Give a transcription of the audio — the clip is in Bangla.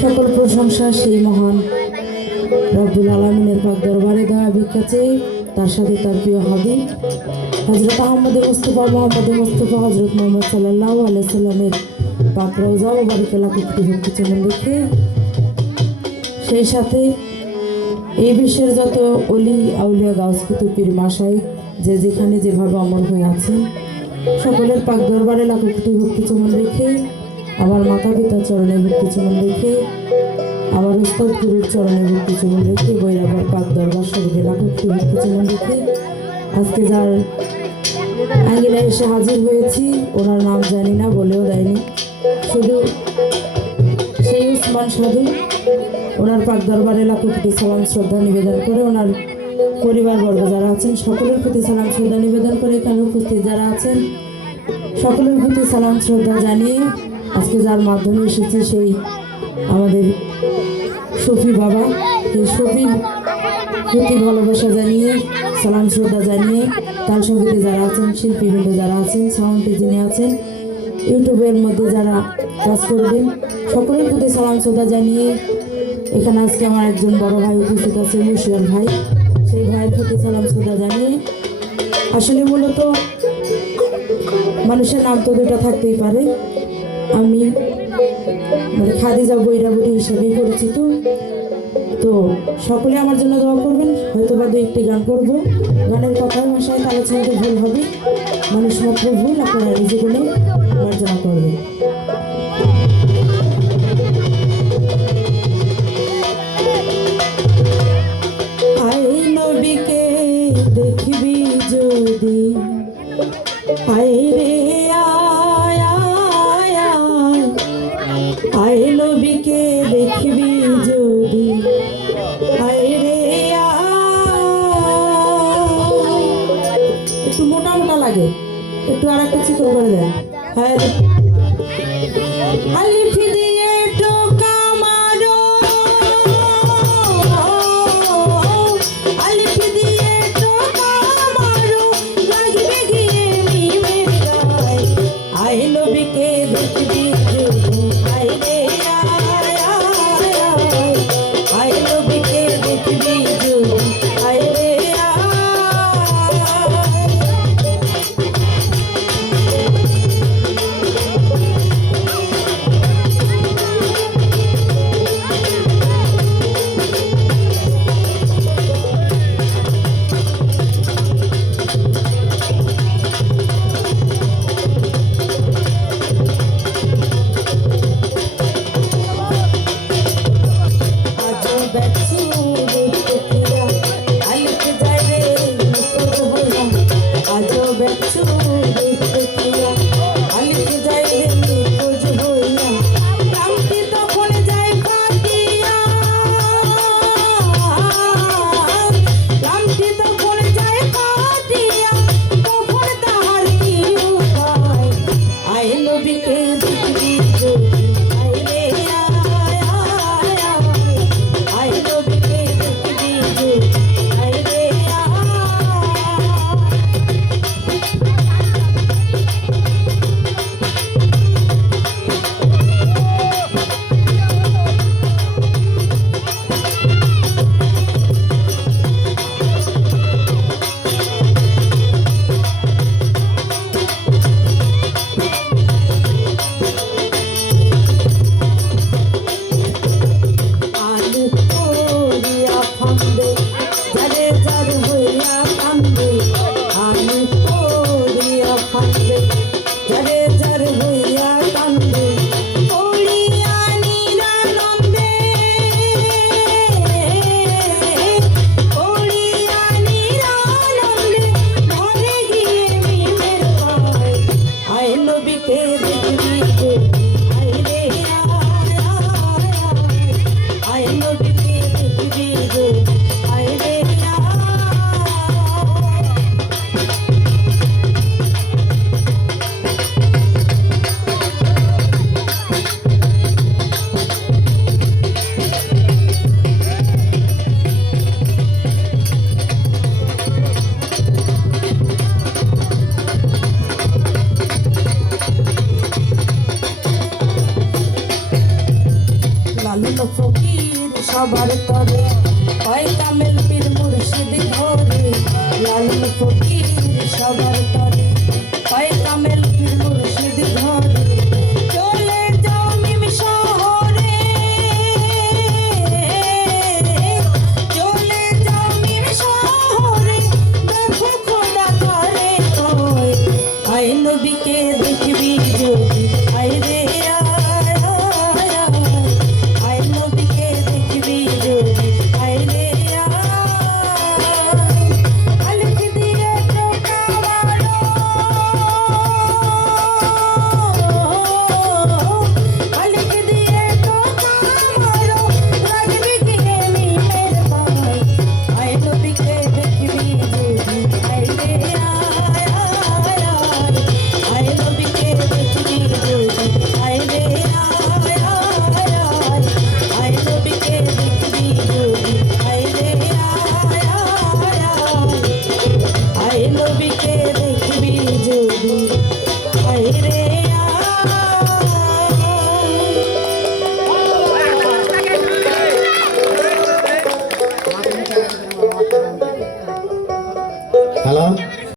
সকল প্রশংসা সেই মহান রব্বুল আলমিনের পাক দরবারে দেওয়া ভিক্ষাচে তার সাথে তার প্রিয় হাবিব হজরত আহমদ মোস্তফা, মোহাম্মদ মোস্তফা হজরত মোহাম্মদ সাল্লাহ আলাইসাল্লামের পাক রোজা ও বারিকালা কুক্তি ভক্তি চমন রেখে সেই সাথে এই বিশ্বের যত অলি আউলিয়া গাউস কুতুপির মাসাই যে যেখানে যেভাবে অমর হয়ে আছেন, সকলের পাক দরবারে লাখো কোটি ভক্তি চমন রেখে আমার মাতা পিতার চরণে ভক্তি চমন রেখে, আমার উস্তাদ গুরুর চরণে ভক্তি চমন রেখে বৈরাবার পাক দরবার শরীরে লাখো কোটি ভক্তি চমন রেখে, আজকে যার আঙ্গিনা এসে হাজির হয়েছি, ওনার নাম জানি না, বলেও দেয়নি। শুধু সেই উসমান সাধু, ওনার পাক দরবারে লাখো কোটি সালাম, শ্রদ্ধা নিবেদন করে ওনার পরিবারবর্গ যারা আছেন, সকলের প্রতি সালাম, শ্রদ্ধা নিবেদন করে এখানে উপস্থিত যারা আছেন, সকলের প্রতি সালাম, শ্রদ্ধা জানিয়ে আজকে যার মাধ্যমে এসেছে সেই আমাদের শফি বাবা। এই শফির প্রতি ভালোবাসা জানিয়ে, সালাম, শ্রদ্ধা জানিয়ে তার সঙ্গীতে যারা আছেন শিল্পীবৃন্দ যারা আছেন সাউন্ডে যিনি আছেন ইউটিউবের মধ্যে যারা কাজ করবেন, সকলের প্রতি সালাম, শ্রদ্ধা জানিয়ে এখানে আজকে আমার একজন বড় ভাই উপস্থিত আছে মুশিয়ার ভাই। সেই ভাইয়ের প্রতি সালাম, শ্রদ্ধা জানিয়ে আসলে মূলত মানুষের নাম তো দুটা থাকতেই পারে। আমি মানে খাদিজা বৈরাবুটি হিসাবেই করেছি তো তো সকলে আমার জন্য দোয়া করবেন হয়তো বা দু একটি গান করব। গানের কথার ভাষায় তালে শুনতে ভুল হবে। মানুষ মাত্র ভুল, আপনারা নিজেগুলো মার্জনা করবেন। আয় নবীকে দেখবি যদি। আয় রে একটু মোটা মোটা লাগে। একটু আর একটা চিকন করে দেয়। হ্যাঁ লালন ফকির সবার তরে। হয় কামেল পীর মুর্শিদ ঘরে লালন ফকির সবার তরে। হয় কামেল রে